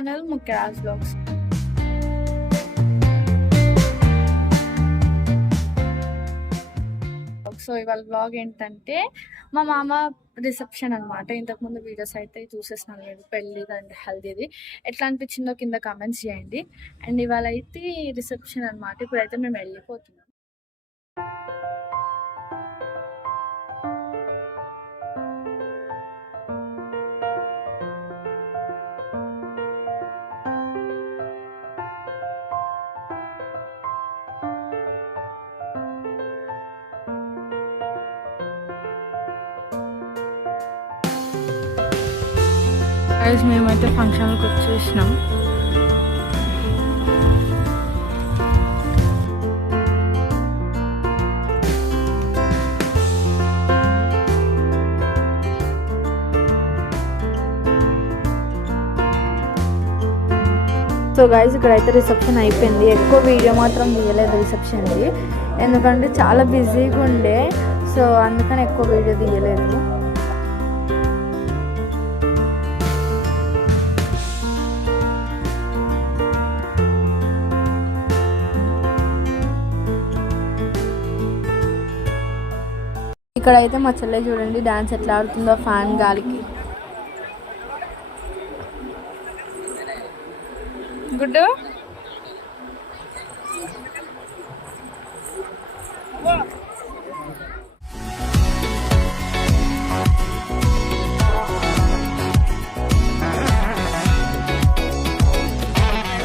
Channel Mukhyaraj vlogs so ఇవాళ vlog ఏంటంటే మా మామ రిసెప్షన్ అనమాట ఇంతకుముందు వీడియోస్ అయితే చూసేసినాను నేను పెళ్ళి అండ్ హెల్దీది. ఎట్లా అనిపించిందో కింద కామెంట్స్ చేయండి. అండ్ ఇవాళ అయితే రిసెప్షన్ అనమాట ఇప్పుడైతే మేము వెళ్ళిపోతున్నాం. గైస్ మేమైతే ఫంక్షన్కి వచ్చేసినాం. సో గైస్ ఇక్కడైతే రిసెప్షన్ అయిపోయింది. ఎక్కువ వీడియో మాత్రం తీయలేదు రిసెప్షన్ది ఎందుకంటే చాలా బిజీగా ఉండే. సో అందుకని ఎక్కువ వీడియో తీయలేదు. ఇక్కడైతే మా చెల్లె చూడండి డాన్స్ ఎట్లా ఆడుతుందో ఫ్యాన్ గాలికి. గుడ్డు?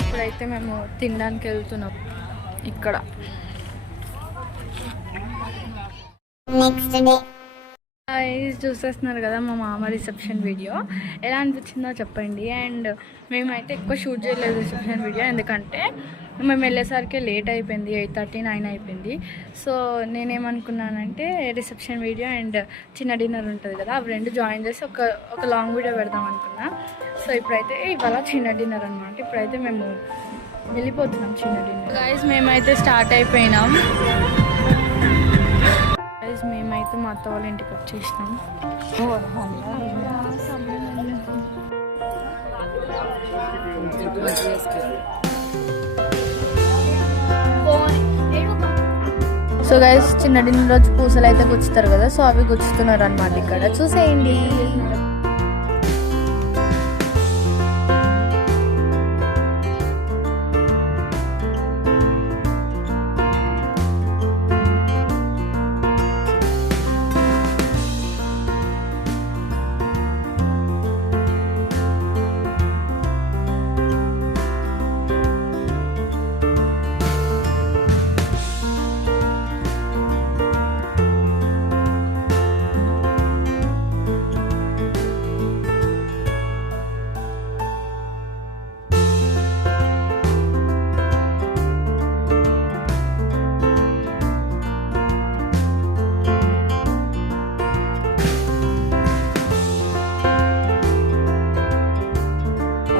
ఇప్పుడైతే మేము తినడానికి వెళ్తున్నాం. ఇక్కడ. Guys, చూసేస్తున్నారు కదా మా మామ రిసెప్షన్ వీడియో ఎలా అనిపించిందో చెప్పండి. అండ్ మేమైతే ఎక్కువ షూట్ చేయలేదు రిసెప్షన్ వీడియో ఎందుకంటే మేము వెళ్ళేసరికి లేట్ అయిపోయింది ఎయిట్ థర్టీ నైన్ అయిపోయింది. సో నేనేమనుకున్నానంటే రిసెప్షన్ వీడియో అండ్ చిన్న డిన్నర్ ఉంటుంది కదా అవి రెండు జాయిన్ చేసి ఒక ఒక లాంగ్ వీడియో పెడదాం అనుకున్నా. సో ఇప్పుడైతే ఇవాళ చిన్న డిన్నర్ అనమాట ఇప్పుడైతే మేము వెళ్ళిపోతున్నాం చిన్న డిన్నర్ గైస్ మేమైతే స్టార్ట్ అయిపోయినాం. మేమైతే మా అత్త వాళ్ళ ఇంటికి వచ్చేసినాం. సో గైస్ చిన్న డిన్నర్ రోజు పూసలు అయితే గుచ్చుతారు కదా సో అవి గుచ్చుతున్నారు అనమాట ఇక్కడ. చూసేయండి.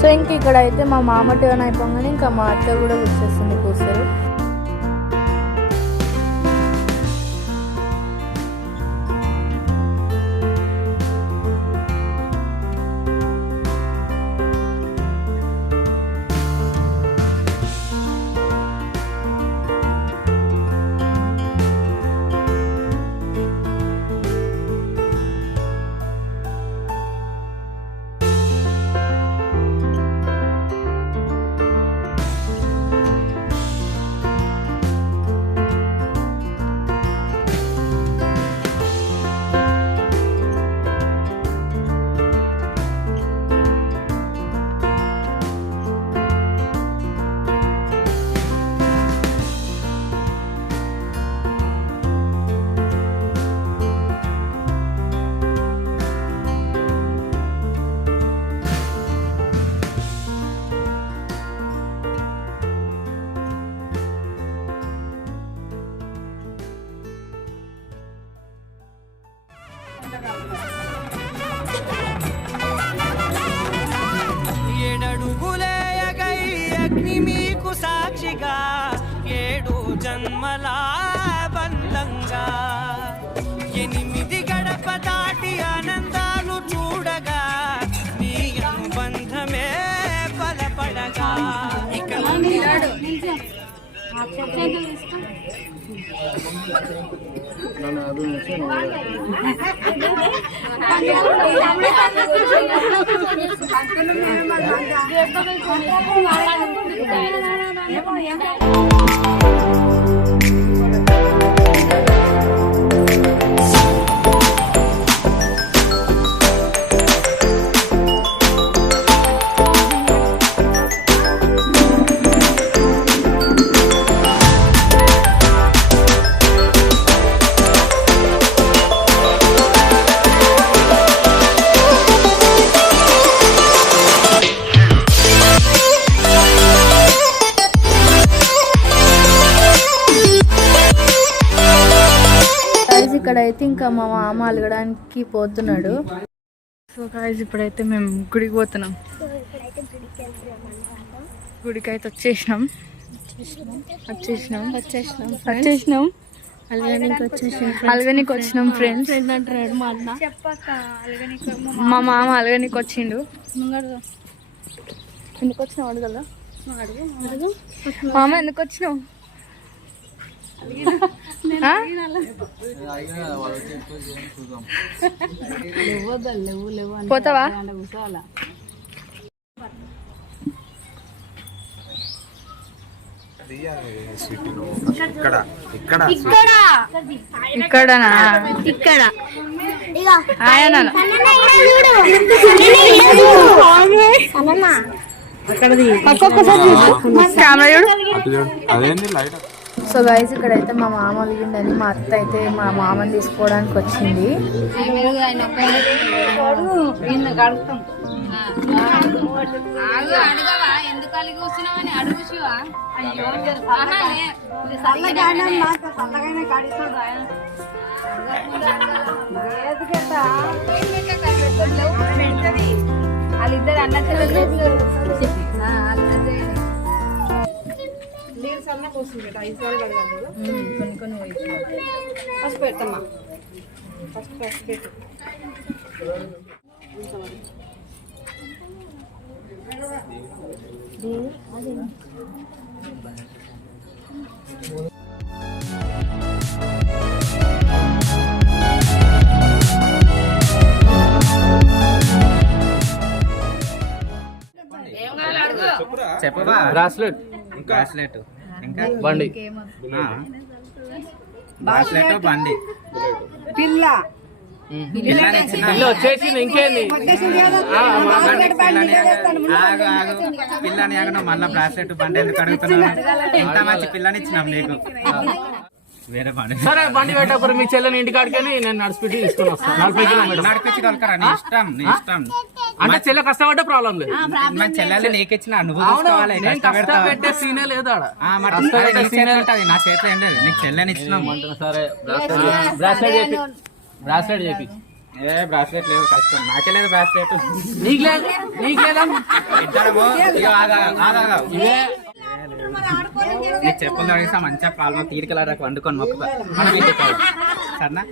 సో ఇంక ఇక్కడ అయితే మా మామ టర్న్ అయిపోగానే ఇంకా మా అత్త కూడా వచ్చేస్తుంది కూర్చొని. ఏడడుగులేయగై అగ్ని మీకు సాక్షిగా ఏడు జన్మల బంధంగా. ఎనిమిది గడప దాటి ఆనందాలు చూడగా మీ అనుబంధమే బలపడగా. ఇక గాయస్ ఇక్కడైతే ఇంకా మా మామ అలగడానికి పోతున్నాడు. సో గాయస్ ఇప్పుడైతే మేము గుడికి పోతున్నాం. గుడికి అయితే వచ్చేసినాం. వచ్చేసినాం వచ్చేసినాం. వచ్చేసినాం అలగానికి వచ్చేసాం అలగనికి వచ్చినాం ఫ్రెండ్స్ ఫ్రెండ్ అంటాడు మా అన్న. మా మామ అలగనికి వచ్చిండు. ఎందుకు వచ్చినావు అడగల? మామ ఎందుకు వచ్చినావు? పోతావా? కూర్చోవాలా ఇక్కడనా? ఇక్కడ. ఆయన కెమెరా చూడు. అదేంది లైట్? సో గైస్ ఇక్కడైతే మా మామ అలిగిందని మా అత్త అయితే మా మామని తీసుకోవడానికి వచ్చింది. ఎందుకు అలిగి కూర్చున్నామని అడుగు శివ అయ్యో వాళ్ళిద్దరు అన్న చెల్లెలు కొన్ని కొన్ని ఫస్ట్ పెడతామా ఫస్ట్ ఫస్ట్ పెట్టు చెప్పవా? బ్రాస్లెట్ బ్రాస్లెట్ ఇంకా బండి. బ్రాస్లెట్ బండి. పిల్ల. పిల్లని ఇచ్చిన ఇల్లు వచ్చేసి ఇంకేంది. పిల్లని. ఆగను మళ్ళా బ్రాస్లెట్ బండి ఎందుకు అడుగుతున్నావు? ఇంత మంచి పిల్లని ఇచ్చినాం నీకు. వేరే బండి. సరే బండి పెట్టప్పుడు మీ చెల్లెని ఇంటికాడికని నేను నడిచిపెట్టి తీసుకొని వస్తాను నలభై కిలోమీటర్ నడిపించి దొరకరా నీ ఇష్టం నీ ఇష్టం. అంటే చెల్లె కష్టపడ్డ ప్రాబ్లం లేదు. మన చెల్లెలు నీకు ఇచ్చిన నువ్వు అవును చూసుకోవాలి నేను? కష్టపెట్టే సీనే లేదు ఆడ. ఆ, మరి కష్టపెట్టే అది నీ సీనే చేతిలో ఉంటది, నా చేతిలో ఏం లేదు. నీకు చెల్లెని ఇచ్చినాం సరే బ్రాస్లెట్ బ్రాస్లెట్ చెప్పి బ్రాస్లెట్ చెప్పి ఏ బ్రాస్లెట్ లేదు కష్టం. నాకే లేదు బ్రాస్లెట్ నీకు లేదు నీకు లేదా? ఇద్దరము చెప్పులు మంచిగా పాలు తీరికలాడకు వండుకొని మొక్క మనం ఇంటికి పోవాలి. సరేనా?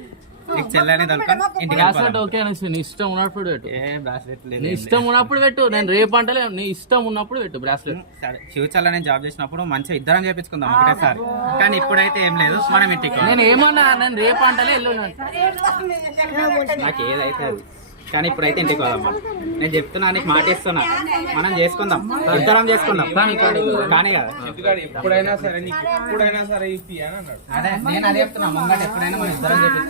నీకు చెల్లని దొరకని ఇంటికి బ్రాస్లెట్. ఓకే అనేసి నీ ఇష్టం ఉన్నప్పుడు పెట్టు. ఏ బ్రాస్లెట్ లేదు నీ ఇష్టం ఉన్నప్పుడు పెట్టు. నేను రేపు అంటలే నీ ఇష్టం ఉన్నప్పుడు పెట్టు బ్రాస్లెట్. సరే. ఫ్యూచర్లో నేను జాబ్ చేసినప్పుడు మంచిగా ఇద్దరం చేపించుకుందాం ఒకటేసారి. కానీ ఇప్పుడైతే ఏం లేదు మనం ఇంటికి. నేను ఏమన్నా నేను రేపు అంటలే ఎల్లుండి నాకు ఏదైతే అది కానీ ఇప్పుడైతే ఇంటికి పోదాం మనం. నేను చెప్తున్నా నీకు మాట ఇస్తున్నా మనం చేసుకుందాం. ఇద్దరం చేసుకుందాం. కానీ కానీ కదా. ఎప్పుడైనా సరే నీకు ఎప్పుడైనా సరే ఇప్పి అని అన్నాడు. అదే నేను అదే చెప్తున్నా. ముంగట ఎప్పుడైనా మనం ఇద్దరం ఎంత?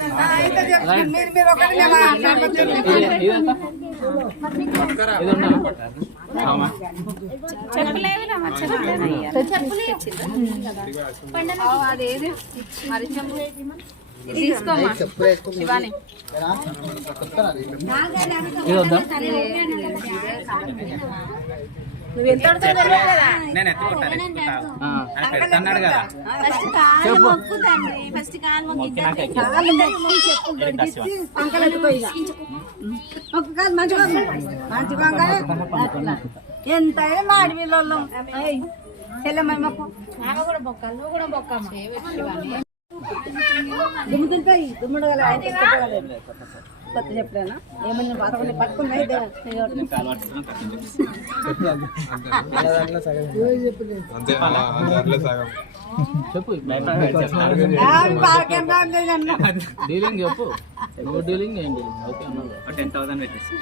తీసుకోమ్మా. శివాని ఇది వద్దా నువ్వు ఎంత నేను కదా. చెప్పు. ఎక్కి. ఏం కష్టమా? ఎంత మాడి వీళ్ళు చెల్లెమ్మకు నువ్వు కూడా బొక్క నువ్వు కూడా బొక్కమ్మా దుమ్ము దులిపాయి దుమ్ముడు గల ఆయన చెప్పగలేదు కొత్త చెప్పలేనా? ఏమన్నా పదకొండు పట్టుకున్నాయి చెప్పు. డీలింగ్ చెప్పు. నువ్వు డీలింగ్ ఏం డీలింగ్? ఓకే అన్నావు. టెన్ థౌసండ్ పెట్టేసి.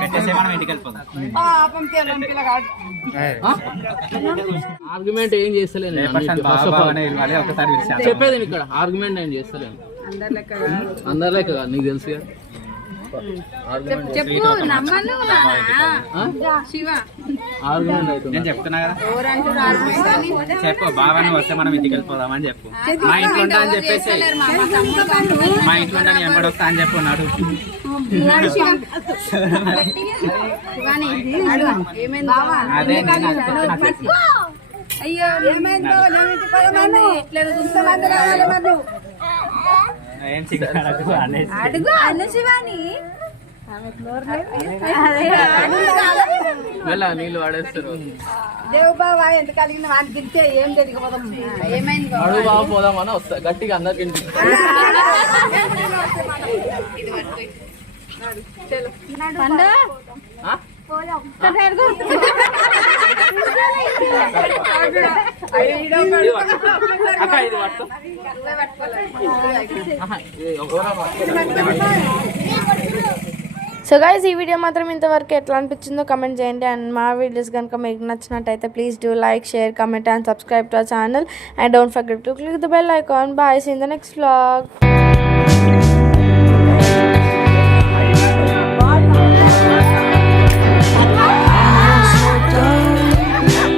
పెట్టేసి మనం ఇంటికి వెళ్ళిపోదాం. ఆర్గ్యుమెంట్ ఏం చేస్తలేను ఇవ్వాలి ఒకసారి చెప్పేది నేను ఇక్కడ ఆర్గ్యుమెంట్ నేను చేస్తలేను అందరు లెక్క కాదు. నీకు తెలుసు కదా చెప్పు నమ్మను. శివ. నేను చెప్తున్నా కదా. చెప్పు నువ్వు వస్తే మనం ఇంటికి వెళ్ళిపోదామని చెప్పు. మా ఇంట్లో ఉంటా అని చెప్పేసి. మా ఇంట్లో ఉంటా నేను ఎంబడి వస్తా అని చెప్పు ఉన్నాడు అదే అయ్యో ఏం సిగ్గు అనేసి. అడుగు అన్న శివాని. వెళ్ళ నీళ్ళు వాడేస్తారు. దేవు బాబా ఎంత కలిగిన వాడిని తింటే ఏం జరిగిపోదాం? ఏమైంది? అడుగు బాగా పోదామని వస్తా. గట్టిగా అందరికి పండు ఆ? అక్క ఇది పట్టుకో సో గైజ్ ఈ వీడియో మాత్రం ఇంతవరకు ఎట్లా అనిపించిందో కమెంట్ చేయండి. అండ్ మా వీడియోస్ కనుక మీకు నచ్చినట్టయితే please do like share comment and subscribe to our channel and don't forget to click the bell icon bye see in the next vlog.